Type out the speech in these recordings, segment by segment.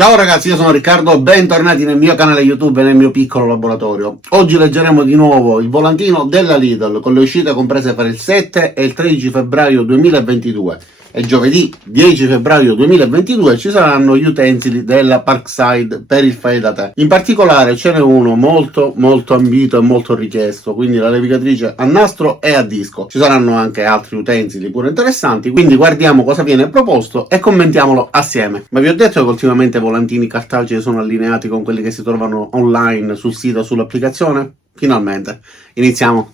Ciao ragazzi, io sono Riccardo, bentornati nel mio canale YouTube e nel mio piccolo laboratorio. Oggi leggeremo di nuovo il volantino della Lidl con le uscite comprese per il 7 e il 13 febbraio 2022. E giovedì 10 febbraio 2022 ci saranno gli utensili della Parkside per il fai da te. In particolare ce n'è uno molto ambito e molto richiesto, quindi la levigatrice a nastro e a disco. Ci saranno anche altri utensili pure interessanti, quindi guardiamo cosa viene proposto e commentiamolo assieme. Ma vi ho detto che ultimamente i volantini cartacei sono allineati con quelli che si trovano online sul sito o sull'applicazione? Finalmente, iniziamo!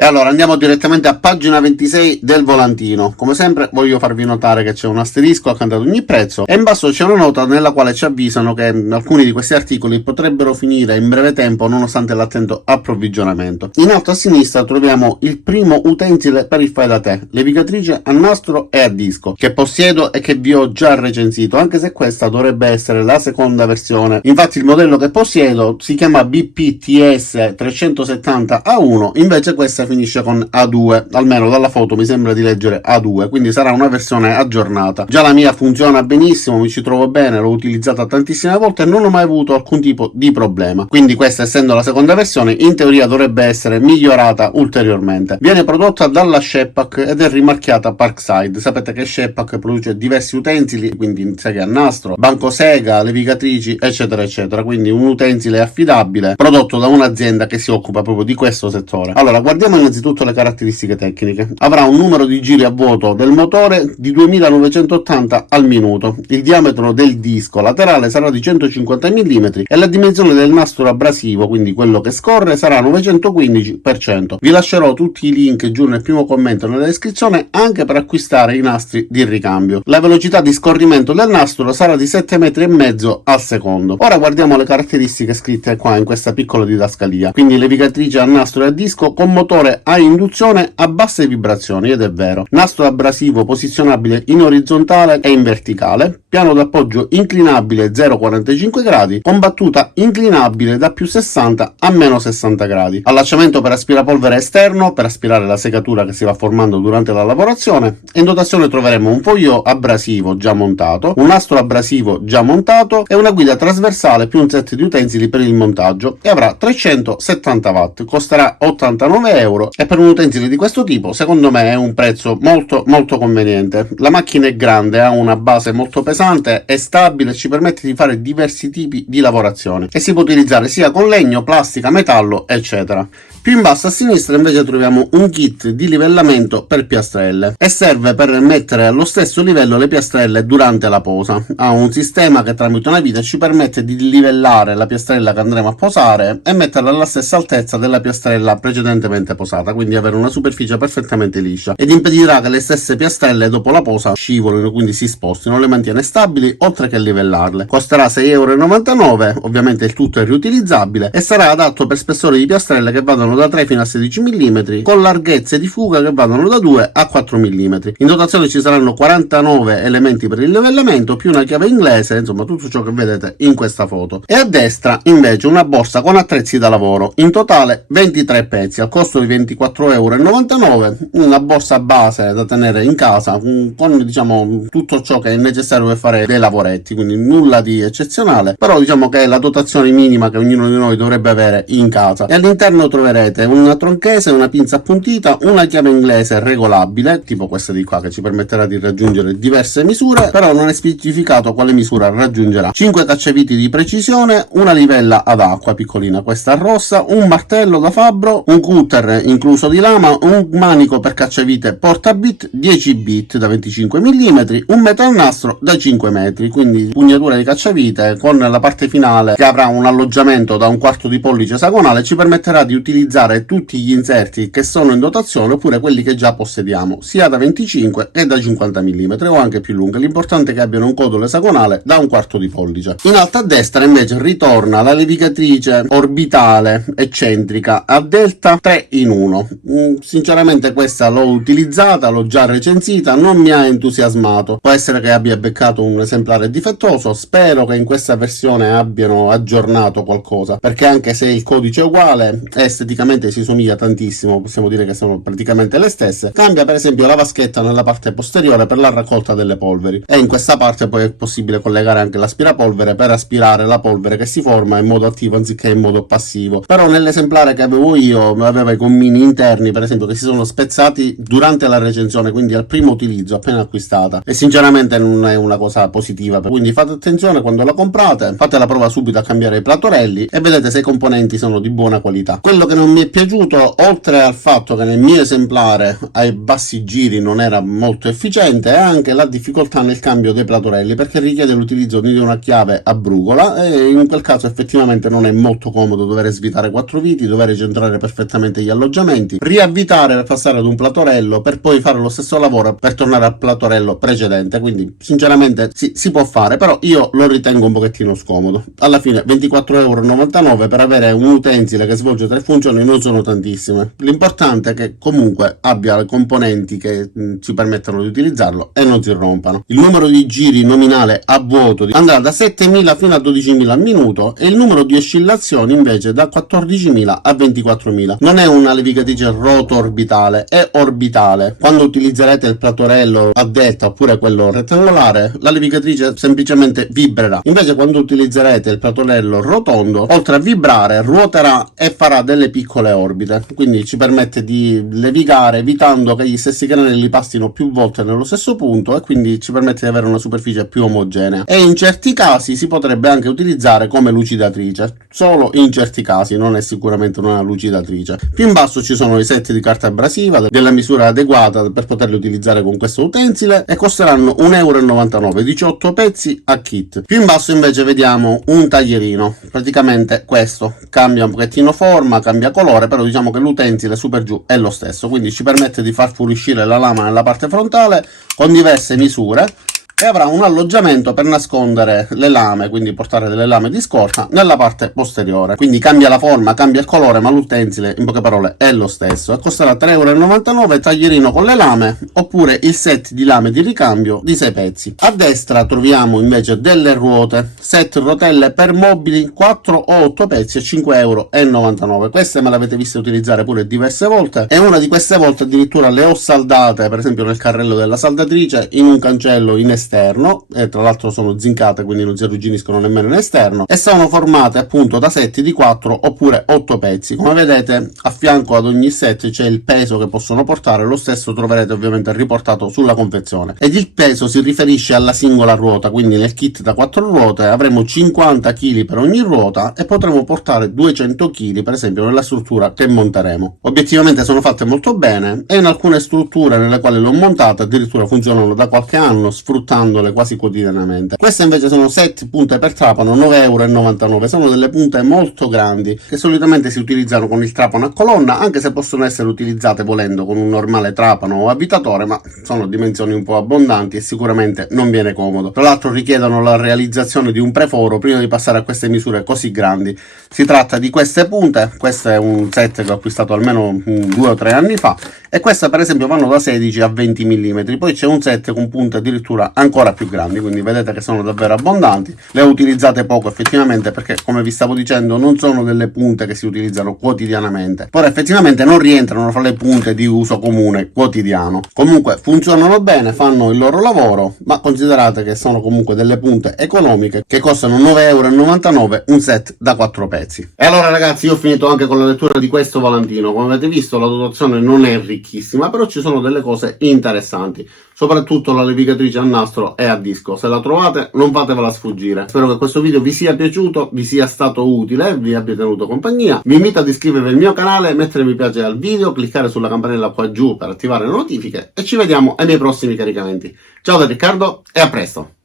E allora andiamo direttamente a pagina 26 del volantino. Come sempre voglio farvi notare che c'è un asterisco accanto ad ogni prezzo e in basso c'è una nota nella quale ci avvisano che alcuni di questi articoli potrebbero finire in breve tempo nonostante l'attento approvvigionamento. In alto a sinistra troviamo il primo utensile per il fai da te, levigatrice a nastro e a disco, che possiedo e che vi ho già recensito, anche se questa dovrebbe essere la seconda versione. Infatti il modello che possiedo si chiama BPTS 370A1, invece questa finisce con A2, almeno dalla foto mi sembra di leggere A2, quindi sarà una versione aggiornata. Già la mia funziona benissimo, mi ci trovo bene, l'ho utilizzata tantissime volte e non ho mai avuto alcun tipo di problema. Quindi questa, essendo la seconda versione, in teoria dovrebbe essere migliorata ulteriormente. Viene prodotta dalla Shepak ed è rimarchiata Parkside. Sapete che Shepak produce diversi utensili, quindi seghe a nastro, banco sega, levigatrici, eccetera eccetera, quindi un utensile affidabile prodotto da un'azienda che si occupa proprio di questo settore. Allora, guardiamo innanzitto le caratteristiche tecniche. Avrà un numero di giri a vuoto del motore di 2980 al minuto. Il diametro del disco laterale sarà di 150 mm e la dimensione del nastro abrasivo, quindi quello che scorre, sarà 915%. Vi lascerò tutti i link giù nel primo commento nella descrizione anche per acquistare i nastri di ricambio. La velocità di scorrimento del nastro sarà di 7,5 metri al secondo. Ora guardiamo le caratteristiche scritte qua in questa piccola didascalia. Quindi levigatrice a nastro e a disco con motore a induzione a basse vibrazioni, ed è vero. Nastro abrasivo posizionabile in orizzontale e in verticale, piano d'appoggio inclinabile 0,45 gradi, con battuta inclinabile da più 60 a meno 60 gradi. Allacciamento per aspirapolvere esterno per aspirare la segatura che si va formando durante la lavorazione. In dotazione troveremo un foglio abrasivo già montato, un nastro abrasivo già montato e una guida trasversale più un set di utensili per il montaggio, e avrà 370 watt. Costerà 89 euro e per un utensile di questo tipo secondo me è un prezzo molto conveniente. La macchina è grande, ha una base molto pesante, è stabile, ci permette di fare diversi tipi di lavorazione e si può utilizzare sia con legno, plastica, metallo, eccetera. Più in basso a sinistra invece troviamo un kit di livellamento per piastrelle e serve per mettere allo stesso livello le piastrelle durante la posa. Ha un sistema che tramite una vite ci permette di livellare la piastrella che andremo a posare e metterla alla stessa altezza della piastrella precedentemente posata, quindi avere una superficie perfettamente liscia, ed impedirà che le stesse piastrelle dopo la posa scivolino, quindi si spostino, le mantiene stabili oltre che livellarle. Costerà 6,99 euro, ovviamente il tutto è riutilizzabile e sarà adatto per spessori di piastrelle che vadano da 3 fino a 16 mm, con larghezze di fuga che vanno da 2 a 4 mm. In dotazione ci saranno 49 elementi per il livellamento più una chiave inglese, insomma tutto ciò che vedete in questa foto. E a destra invece una borsa con attrezzi da lavoro, in totale 23 pezzi al costo di 24,99 euro, una borsa base da tenere in casa con diciamo tutto ciò che è necessario per fare dei lavoretti, quindi nulla di eccezionale, però diciamo che è la dotazione minima che ognuno di noi dovrebbe avere in casa. E all'interno troverete una tronchese, una pinza appuntita, una chiave inglese regolabile tipo questa di qua che ci permetterà di raggiungere diverse misure, però non è specificato quale misura raggiungerà. 5 cacciaviti di precisione, una livella ad acqua piccolina, questa rossa, un martello da fabbro, un cutter incluso di lama, un manico per cacciavite portabit 10 bit da 25 mm, un metalnastro da 5 metri, quindi pugnatura di cacciavite con la parte finale che avrà un alloggiamento da 1/4 di pollice esagonale, ci permetterà di utilizzare tutti gli inserti che sono in dotazione oppure quelli che già possediamo, sia da 25 che da 50 mm o anche più lunghe. L'importante è che abbiano un codolo esagonale da 1/4 di pollice. In alto a destra invece ritorna la levigatrice orbitale eccentrica a delta 3 in 1. Sinceramente questa l'ho utilizzata, l'ho già recensita, non mi ha entusiasmato. Può essere che abbia beccato trovato un esemplare difettoso, spero che in questa versione abbiano aggiornato qualcosa, perché anche se il codice è uguale, esteticamente si somiglia tantissimo, possiamo dire che sono praticamente le stesse. Cambia per esempio la vaschetta nella parte posteriore per la raccolta delle polveri, e in questa parte poi è possibile collegare anche l'aspirapolvere per aspirare la polvere che si forma in modo attivo anziché in modo passivo. Però nell'esemplare che avevo io aveva i gommini interni, per esempio, che si sono spezzati durante la recensione, quindi al primo utilizzo appena acquistata, e sinceramente non è una cosa positiva, quindi fate attenzione quando la comprate, fate la prova subito a cambiare i platorelli e vedete se i componenti sono di buona qualità. Quello che non mi è piaciuto, oltre al fatto che nel mio esemplare ai bassi giri non era molto efficiente, è anche la difficoltà nel cambio dei platorelli, perché richiede l'utilizzo di una chiave a brugola e in quel caso effettivamente non è molto comodo dover svitare 4 viti, dover centrare perfettamente gli alloggiamenti, riavvitare per passare ad un platorello per poi fare lo stesso lavoro per tornare al platorello precedente. Quindi sinceramente si può fare, però io lo ritengo un pochettino scomodo. Alla fine 24,99 € per avere un utensile che svolge 3 funzioni non sono tantissime. L'importante è che comunque abbia le componenti che ci permettono di utilizzarlo e non si rompano. Il numero di giri nominale a vuoto andrà da 7.000 fino a 12.000 al minuto e il numero di oscillazioni invece da 14.000 a 24.000. Non è una levigatrice roto-orbitale, è orbitale. Quando utilizzerete il platorello a detta oppure quello rettangolare, la levigatrice semplicemente vibrerà. Invece quando utilizzerete il platorello rotondo, oltre a vibrare, ruoterà e farà delle piccole orbite, quindi ci permette di levigare evitando che gli stessi granelli passino più volte nello stesso punto e quindi ci permette di avere una superficie più omogenea. E in certi casi si potrebbe anche utilizzare come lucidatrice, solo in certi casi, non è sicuramente una lucidatrice. Più in basso ci sono i set di carta abrasiva della misura adeguata per poterli utilizzare con questo utensile e costeranno 1,99 €, 18 pezzi a kit. Più in basso invece vediamo un taglierino, praticamente questo, cambia un pochettino forma, cambia colore, però diciamo che l'utensile su per giù è lo stesso, quindi ci permette di far fuoriuscire la lama nella parte frontale con diverse misure e avrà un alloggiamento per nascondere le lame, quindi portare delle lame di scorta nella parte posteriore. Quindi cambia la forma, cambia il colore, ma l'utensile in poche parole è lo stesso e costerà 3,99 € taglierino con le lame oppure il set di lame di ricambio di 6 pezzi. A destra troviamo invece delle ruote, set rotelle per mobili 4 o 8 pezzi a 5,99 €. Queste me le avete viste utilizzare pure diverse volte e una di queste volte addirittura le ho saldate, per esempio nel carrello della saldatrice, in un cancello in esterno, e tra l'altro sono zincate quindi non si arrugginiscono nemmeno in esterno, e sono formate appunto da set di 4 oppure 8 pezzi. Come vedete a fianco ad ogni set c'è il peso che possono portare, lo stesso troverete ovviamente riportato sulla confezione, ed il peso si riferisce alla singola ruota, quindi nel kit da 4 ruote avremo 50 kg per ogni ruota e potremo portare 200 kg per esempio nella struttura che monteremo. Obiettivamente sono fatte molto bene e in alcune strutture nelle quali l'ho montata addirittura funzionano da qualche anno, sfruttandole quasi quotidianamente. Queste invece sono 7 punte per trapano, 9,99 €. Sono delle punte molto grandi che solitamente si utilizzano con il trapano a colonna, anche se possono essere utilizzate volendo con un normale trapano o avvitatore, ma sono dimensioni un po' abbondanti e sicuramente non viene comodo. Tra l'altro richiedono la realizzazione di un preforo prima di passare a queste misure così grandi. Si tratta di queste punte, questo è un set che ho acquistato almeno 2 o 3 anni fa e queste per esempio vanno da 16 a 20 mm, poi c'è un set con punte addirittura ancora più grandi, quindi vedete che sono davvero abbondanti. Le ho utilizzate poco effettivamente perché, come vi stavo dicendo, non sono delle punte che si utilizzano quotidianamente, però effettivamente non rientrano fra le punte di uso comune quotidiano. Comunque funzionano bene, fanno il loro lavoro, ma considerate che sono comunque delle punte economiche che costano 9,99 € un set da 4 pezzi. E allora ragazzi, io ho finito anche con la lettura di questo volantino. Come avete visto la dotazione non è ricchissima, però ci sono delle cose interessanti, soprattutto la levigatrice a nastro e a disco. Se la trovate non fatevela sfuggire. Spero che questo video vi sia piaciuto, vi sia stato utile, vi abbia tenuto compagnia. Vi invito ad iscrivervi al mio canale, mettere mi piace al video, cliccare sulla campanella qua giù per attivare le notifiche e ci vediamo ai miei prossimi caricamenti. Ciao da Riccardo e a presto!